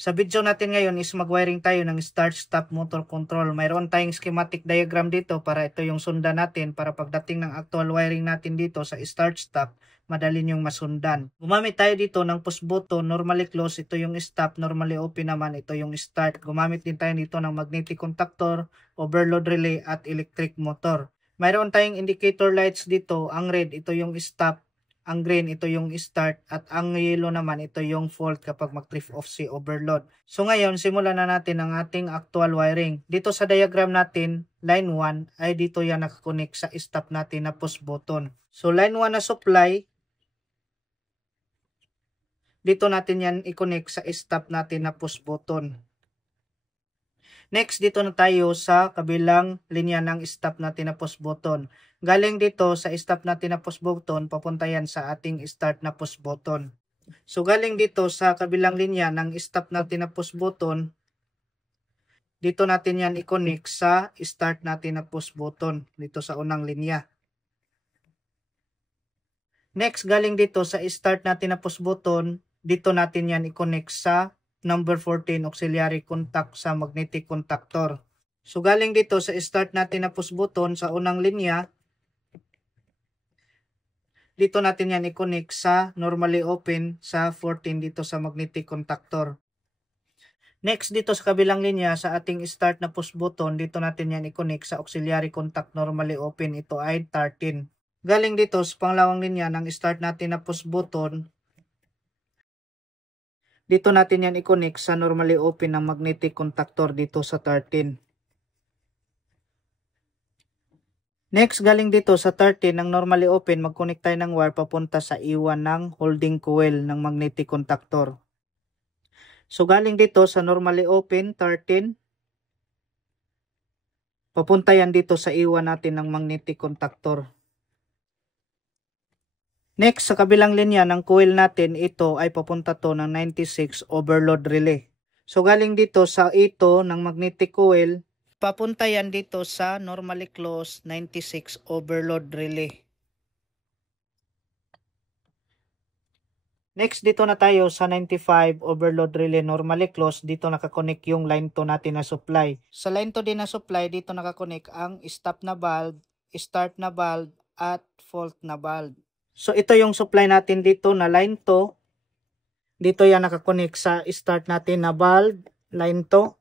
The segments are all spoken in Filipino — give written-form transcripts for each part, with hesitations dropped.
Sa video natin ngayon is mag-wiring tayo ng start-stop motor control. Mayroon tayong schematic diagram dito para ito yung sundan natin para pagdating ng actual wiring natin dito sa start-stop, madali nyong masundan. Gumamit tayo dito ng push button, normally close, ito yung stop, normally open naman, ito yung start. Gumamit din tayo dito ng magnetic contactor, overload relay at electric motor. Mayroon tayong indicator lights dito, ang red, ito yung stop. Ang green, ito yung start, at ang yellow naman, ito yung fault kapag mag-trip off si overload. So ngayon, simulan na natin ang ating actual wiring. Dito sa diagram natin, line 1 ay dito yan nakakonect sa stop natin na push button. So line 1 na supply, dito natin yan i-connect sa stop natin na push button. Next, dito na tayo sa kabilang linya ng stop natin na push button. Galing dito sa stop natin na push button, papunta yan sa ating start na push button. So galing dito sa kabilang linya ng stop natin na push button, dito natin yan i-connect sa start natin na push button, dito sa unang linya. Next, galing dito sa start natin na push button, dito natin yan i-connect sa number 14 auxiliary contact sa magnetic contactor. So galing dito sa start natin na push button sa unang linya, dito natin yan i-connect sa normally open sa 14 dito sa magnetic contactor. Next, dito sa kabilang linya sa ating start na push button, dito natin yan i-connect sa auxiliary contact normally open, ito ay 13. Galing dito sa pangalawang linya ng start natin na push button, dito natin yan i-connect sa normally open ng magnetic contactor dito sa 13. Next, galing dito sa 13 ng normally open, mag-connect tayo ng wire papunta sa iwan ng holding coil ng magnetic contactor. So galing dito sa normally open 13, papunta yan dito sa iwan natin ng magnetic contactor. Next, sa kabilang linya ng coil natin, ito ay papunta to ng 96 overload relay. So galing dito sa ito ng magnetic coil, papunta yan dito sa normally closed 96 overload relay. Next, dito na tayo sa 95 overload relay normally closed. Dito nakakonect yung line 2 natin na supply. Sa line 2 din na supply, dito nakakonect ang stop na valve, start na valve, at fault na valve. So ito yung supply natin dito na line 2. Dito yan nakakonect sa start natin na valve, line 2.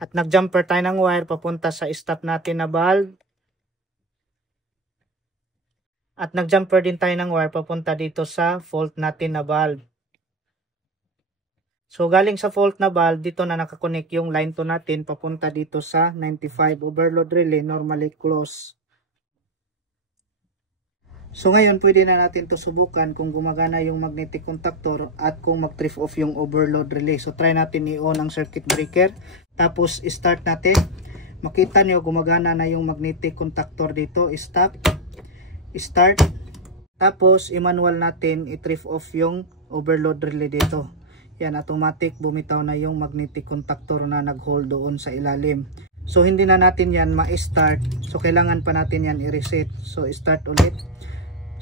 At nag-jumper tayo ng wire papunta sa stop natin na valve. At nag-jumper din tayo ng wire papunta dito sa fault natin na valve. So galing sa fault na valve, dito na nakakonect yung line 2 natin papunta dito sa 95 overload relay normally closed. So ngayon, pwede na natin to subukan kung gumagana yung magnetic contactor at kung mag-trip off yung overload relay. So try natin i-on ang circuit breaker. Tapos start natin. Makita nyo gumagana na yung magnetic contactor dito. Stop. Start. Tapos i-manual natin i-trip off yung overload relay dito. Yan, automatic bumitaw na yung magnetic contactor na nag-hold doon sa ilalim. So hindi na natin yan ma-start. So kailangan pa natin yan i-reset. So start ulit.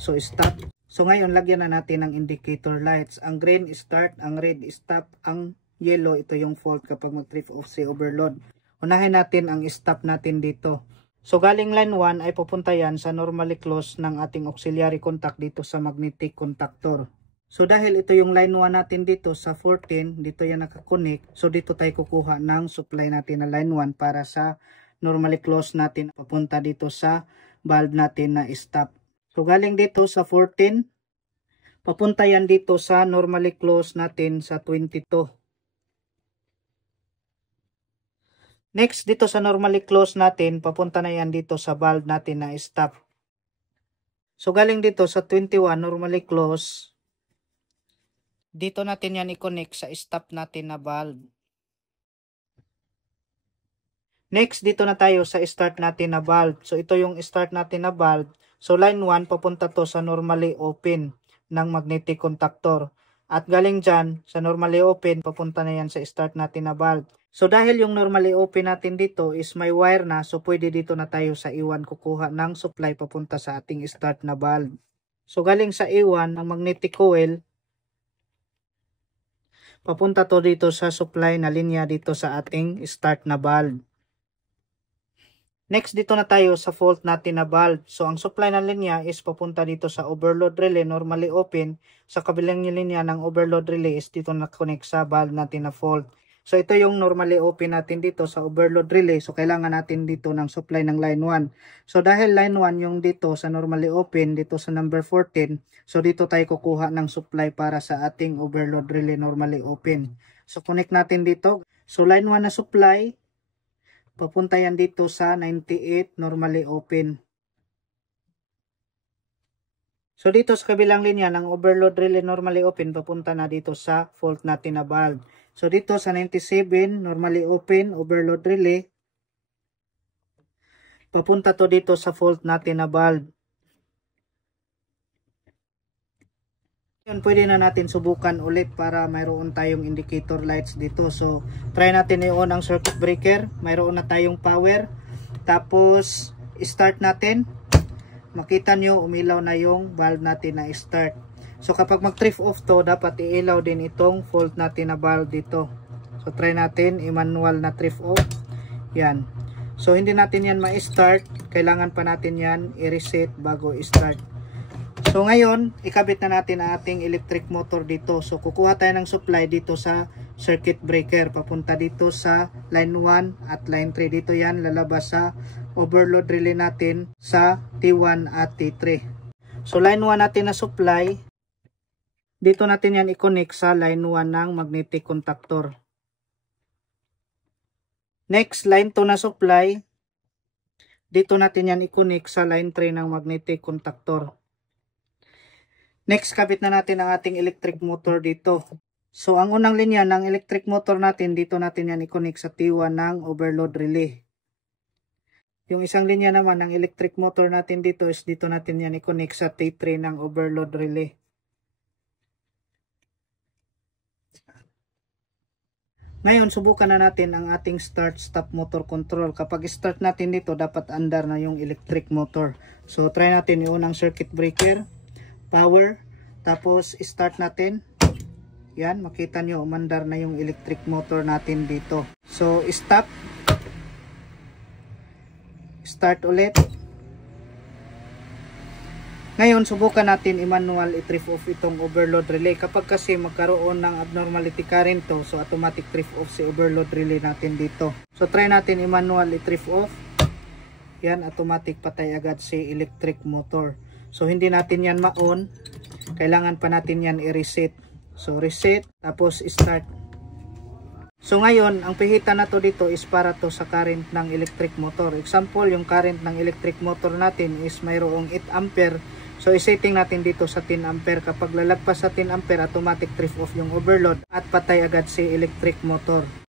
So stop. So ngayon lagyan na natin ng indicator lights. Ang green start, ang red stop, ang yellow ito yung fault kapag mag-trip off si overload. Unahin natin ang stop natin dito. So galing line 1 ay pupunta yan sa normally closed ng ating auxiliary contact dito sa magnetic contactor. So dahil ito yung line 1 natin dito sa 14, dito yan nakakonect. So dito tayo kukuha ng supply natin na line 1 para sa normally closed natin papunta dito sa valve natin na stop. So galing dito sa 14, papunta yan dito sa normally closed natin sa 22. Next, dito sa normally closed natin, papunta na yan dito sa valve natin na stop. So galing dito sa 21, normally closed, dito natin yan i-connect sa stop natin na valve. Next, dito na tayo sa start natin na valve. So ito yung start natin na valve. So line 1 papunta to sa normally open ng magnetic contactor. At galing dyan sa normally open papunta na yan sa start natin na valve. So dahil yung normally open natin dito is may wire na, so pwede dito na tayo sa iwan kukuha ng supply papunta sa ating start na valve. So galing sa iwan ng magnetic coil, papunta to dito sa supply na linya dito sa ating start na valve. Next, dito na tayo sa fault natin na valve. So, ang supply na linya is papunta dito sa overload relay, normally open. Sa kabilang linya ng overload relay is dito na-connect sa valve natin na fault. So, ito yung normally open natin dito sa overload relay. So, kailangan natin dito ng supply ng line 1. So, dahil line 1 yung dito sa normally open, dito sa number 14. So, dito tayo kukuha ng supply para sa ating overload relay normally open. So, connect natin dito. So, line 1 na supply, papunta yan dito sa 98 normally open. So dito sa kabilang linya ng overload relay normally open, papunta na dito sa fault natin na valve. So dito sa 97 normally open overload relay, papunta to dito sa fault natin na valve. Yun, pwede na natin subukan ulit para mayroon tayong indicator lights dito. So, try natin i-on ang circuit breaker. Mayroon na tayong power. Tapos, start natin. Makita nyo, umilaw na yung valve natin na start. So, kapag mag-trip off to, dapat iilaw din itong fault natin na valve dito. So, try natin, i-manual na trip off. Yan. So, hindi natin yan ma-start. Kailangan pa natin yan i-reset bago i-start. So ngayon, ikabit na natin ang ating electric motor dito. So kukuha tayo ng supply dito sa circuit breaker. Papunta dito sa line 1 at line 3. Dito yan lalabas sa overload relay natin sa T1 at T3. So line 1 natin na supply. Dito natin yan i-connect sa line 1 ng magnetic contactor. Next, line 2 na supply. Dito natin yan i-connect sa line 3 ng magnetic contactor. Next, kabit na natin ang ating electric motor dito. So, ang unang linya ng electric motor natin, dito natin yan i-connect sa T1 ng overload relay. Yung isang linya naman ng electric motor natin dito is dito natin yan i-connect sa T3 ng overload relay. Ngayon, subukan na natin ang ating start-stop motor control. Kapag start natin dito, dapat andar na yung electric motor. So, try natin yung unang circuit breaker. Power, tapos start natin. Yan, makita nyo umandar na yung electric motor natin dito. So stop, start ulit. Ngayon subukan natin i-manual i-trip off itong overload relay. Kapag kasi magkaroon ng abnormality current to, so automatic trip off si overload relay natin dito. So try natin i-manual i-trip off. Yan, automatic patay agad si electric motor. So, hindi natin yan ma-on. Kailangan pa natin yan i-reset. So, reset. Tapos, start. So, ngayon, ang pihitan na to dito is para to sa current ng electric motor. Example, yung current ng electric motor natin is mayroong 8 ampere. So, isetting natin dito sa 10 ampere. Kapag lalagpas sa 10 ampere, automatic trip off yung overload at patay agad si electric motor.